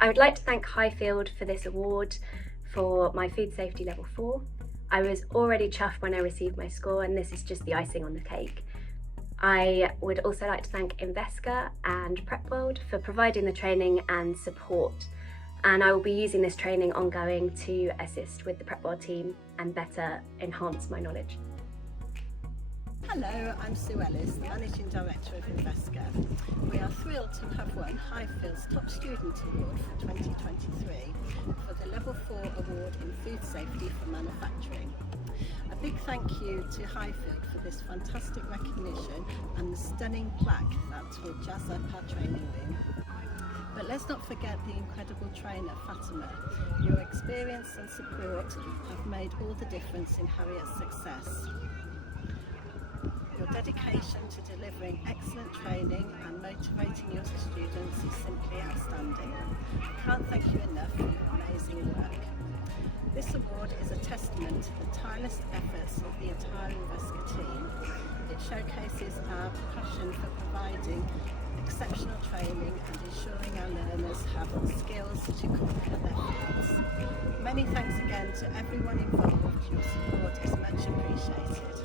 I would like to thank Highfield for this award for my food safety level 4. I was already chuffed when I received my score, and this is just the icing on the cake. I would also like to thank Envesca and Prep World for providing the training and support, and I will be using this training ongoing to assist with the Prep World team and better enhance my knowledge. Hello, I'm Sue Ellis, the Managing Director of Envesca. We are thrilled to have won Highfield's Top Student Award for 2023 for the Level 4 Award in Food Safety for Manufacturing. A big thank you to Highfield for this fantastic recognition and the stunning plaque that will jazz up our training room. But let's not forget the incredible trainer, Fatima. Your experience and support have made all the difference in Harriet's success. Your dedication to delivering excellent training and motivating your students is simply outstanding. I can't thank you enough for your amazing work. This award is a testament to the tireless efforts of the entire Envesca team. It showcases our passion for providing exceptional training and ensuring our learners have the skills to conquer their fields. Many thanks again to everyone involved. Your support is much appreciated.